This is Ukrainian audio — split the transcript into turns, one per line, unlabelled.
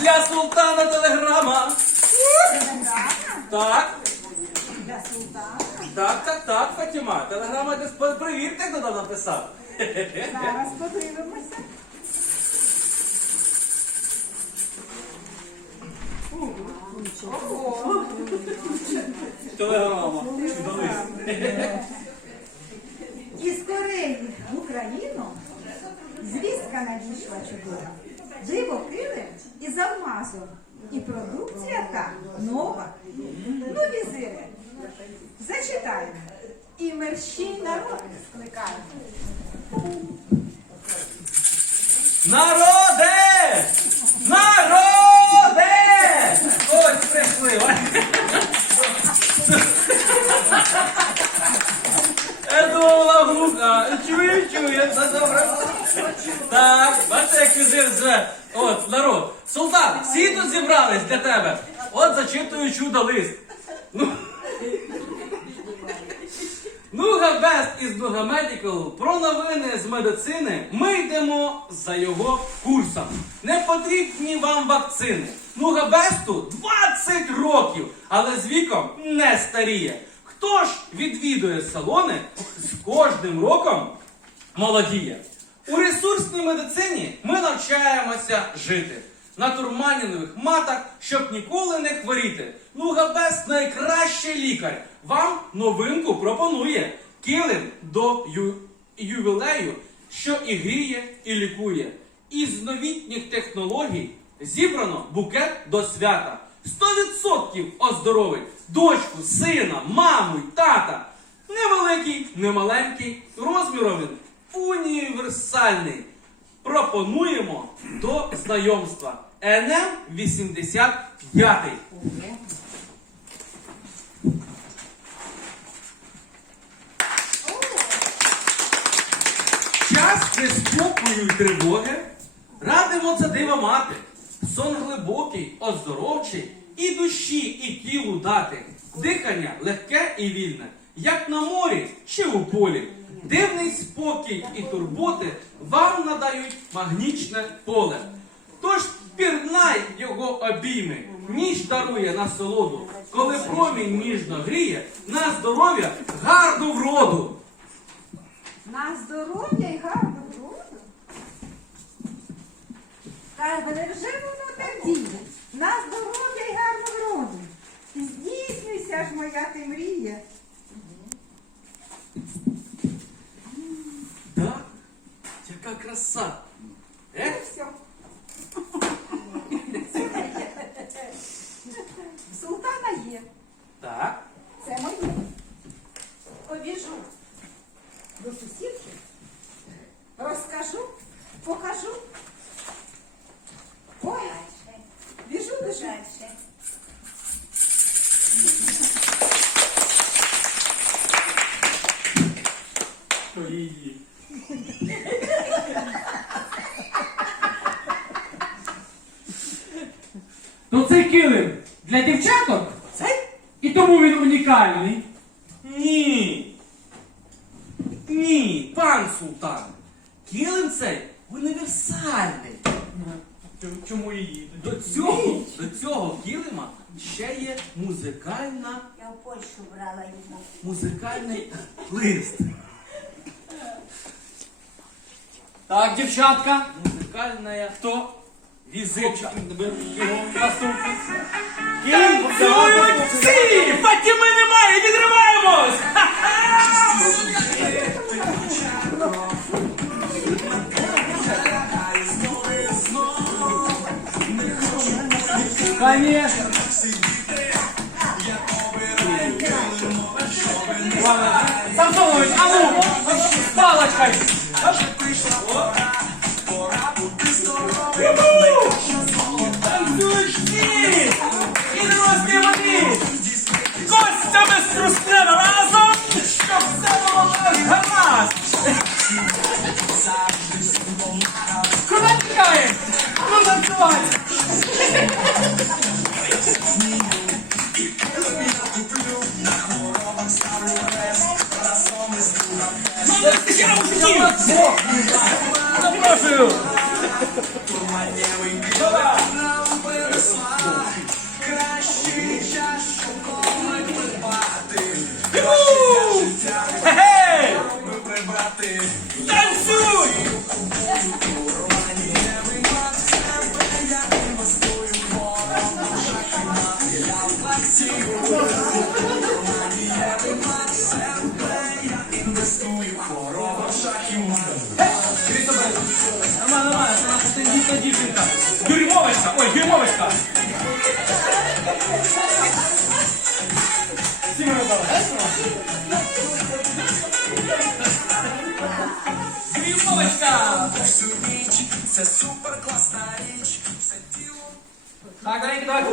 Для султана телеграма! Так,
Для султана.
так, так, так, Фатіма. Телеграма десь перевірте, хто там написав.
Зараз подивимося. Ого.
Телеграма.
Із Кореї в Україну звістка надійшла чудова. Диво із алмазом. І продукція та нова. Ну, візири. Зачитаємо. І мерщій народ скликаємо.
Народе! Народе! Ось прийшли. Я думала глуха. Чую, чую, все добре. Так, бачите, як візир зве. От, народ. Султан, всі тут зібрались для тебе. От зачитую чудо лист. Ну, Нуга Best із Нуга Medical про новини з медицини. Ми йдемо за його курсом. Не потрібні вам вакцини. Нуга Бесту 20 років, але з віком не старіє. Хто ж відвідує салони з кожним роком молодіє? У ресурсній медицині ми навчаємося жити. На турманінових матах, щоб ніколи не хворіти. Нугабест найкращий лікар. Вам новинку пропонує килим до ю- ювілею, що і гріє, і лікує. Із новітніх технологій зібрано букет до свята. 100% оздоровить дочку, сина, маму й тата. Невеликий, немаленький, розміром він універсальний. Пропонуємо до знайомства. НМ 85. Час неспокою й тривоги. Радимо це диво мати. Сон глибокий, оздоровчий, і душі, і тілу дати. Дихання легке і вільне, як на морі чи у полі. Дивний спокій і турботи вам надають магнічне поле. Тож пірнай його обійми, ніж дарує насолоду, коли промінь ніжно гріє, на здоров'я гарну вроду.
На здоров'я і гарну вроду. Та невже воно так діє? На здоров'я і гарну вроду. Здійснюйся ж моя ти мрія. kasa
То
цей килим для дівчаток?
Цей?
І тому він унікальний.
Ні. Ні, пан султан. Килим цей універсальний.
Чому її?
До цього, до цього килима ще є музикальна,
Я в Польщу брала його.
музикальний лист.
Так, дівчатка.
Музикальна
Хто?
Візитка.
Його наступний.
Танцюють всі! Фатіми немає, відриваємось!
Конечно. Ладно.
Костя без трускнева разом, щоб все було так гаразд!
Куди тікаєш? Ну танцювати.
Запрошую! Юху! Танцюй! Нормально, нормально, це наша дівчинка. Дюрмовочка, ой, дюрмовочка. Дюрмовочка!
Це супер класна річ.
Так, дорогенькі, давайте